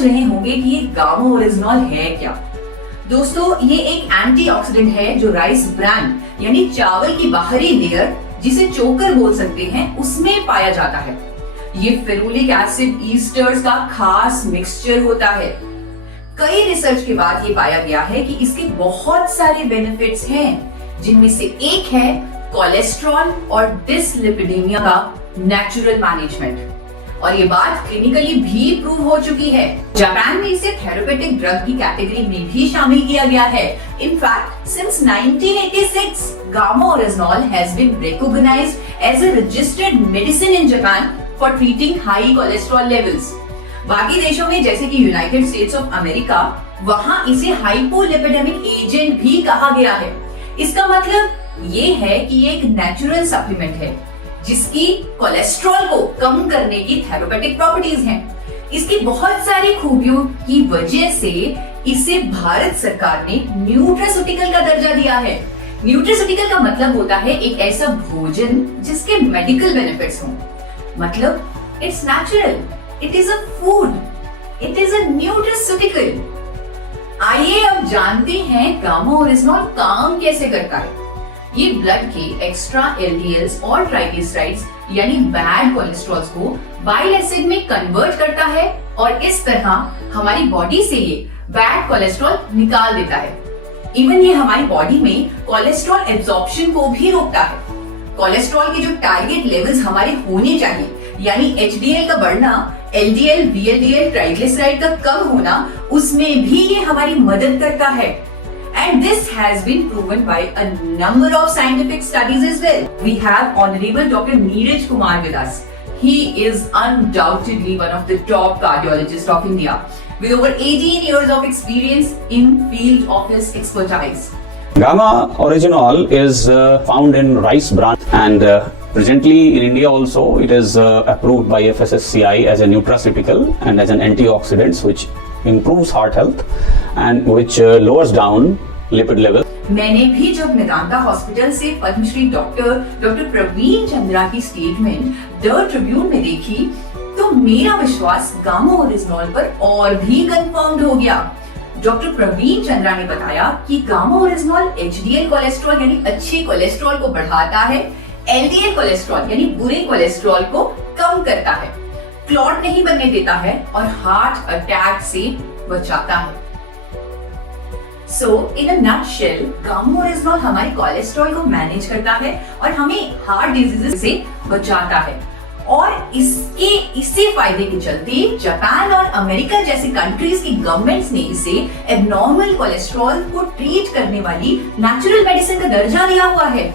सोच रहे होंगे कि ये गामा ओरिजिनॉल है क्या। दोस्तों, ये एक एंटीऑक्सीडेंट है जो राइस ब्रान यानी चावल की बाहरी लेयर, जिसे चोकर बोल सकते हैं, उसमें पाया जाता है। ये फेरुलिक एसिड ईस्टर्स का खास मिक्सचर होता है। कई रिसर्च के बाद ये पाया गया है कि इसके बहुत सारे बेनिफिट्स हैं, जिनमें से एक है कोलेस्ट्रॉल और डिसलिपिडेमिया का नेचुरल मैनेजमेंट। और ये बात क्लिनिकली भी प्रूव हो चुकी है। जापान में इसे थेरेपेटिक ड्रग की कैटेगरी में भी शामिल किया गया है। In fact since 1986 gamma oryzanol has been recognised as a registered medicine in Japan for treating high cholesterol levels. बाकी देशों में जैसे कि यूनाइटेड स्टेट्स ऑफ अमेरिका, वहां इसे हाइपोलिपिडेमिक एजेंट भी कहा गया है। इसका मतलब ये है कि ये एक नेचुरल सप्लीमेंट है जिसकी कोलेस्ट्रॉल को कम करने की थेरेपेटिक प्रॉपर्टीज हैं। इसकी बहुत सारी खूबियों की वजह से इसे भारत सरकार ने न्यूट्रास्यूटिकल का दर्जा दिया है। न्यूट्रास्यूटिकल का मतलब होता है एक ऐसा भोजन जिसके मेडिकल बेनिफिट्स हों। मतलब it's natural, it is a food, it is a nutraceutical. आइए अब जानते हैं गामा ओरिजिनॉल काम कैसे करता है। ये ब्लड के एक्स्ट्रा एलडीएल्स और ट्राइग्लिसराइड्स यानी बैड कोलेस्ट्रॉल्स को बाइल एसिड में कन्वर्ट करता है और इस तरह हमारी बॉडी से ये बैड कोलेस्ट्रॉल निकाल देता है। इवन ये हमारी बॉडी में कोलेस्ट्रॉल एब्जॉर्प्शन को भी रोकता है। कोलेस्ट्रॉल के जो टारगेट लेवल्स हमारे होने चाहिए, यानी एचडीएल का बढ़ना, एलडीएल, वीएलडीएल, ट्राइग्लिसराइड का कम होना, उसमें भी ये हमारी मदद करता है। And this has been proven by a number of scientific studies as well. We have Honorable Dr. Neeraj Kumar with us. He is undoubtedly one of the top cardiologists of India, with over 18 years of experience in field of his expertise. Gamma Originol is found in rice bran, and presently in India also it is approved by FSSCI as a nutraceutical and as an antioxidant, which improves heart health and which lowers down lipid level. मैंने भी जब Medanta hospital से Padmashri doctor Praveen Chandra की statement the Tribune में देखी, तो मेरा विश्वास गामा ओरिजिनॉल पर और भी कंफर्म्ड हो गया। डॉक्टर प्रवीण चंद्रा ने बताया कि गामा ओरिजिनॉल एचडीएल कोलेस्ट्रॉल यानी अच्छे कोलेस्ट्रॉल को बढ़ाता है, एलडीएल कोलेस्ट्रॉल यानी बुरे कोलेस्ट्रॉल को कम करता है, क्लॉट नहीं बनने देता है और हार्ट अटैक से बचाता है। So, in a nutshell, gamma oryzanol हमारे कोलेस्ट्रॉल को मैनेज करता है और हमें हार्ट डिजीजेस से बचाता है। और इससे फायदे के चलते जापान और अमेरिका जैसे कंट्रीज की गवर्नमेंट्स ने इसे एबनॉर्मल कोलेस्ट्रॉल को ट्रीट करने वाली नेचुरल मेडिसिन का दर्जा दिया हुआ है।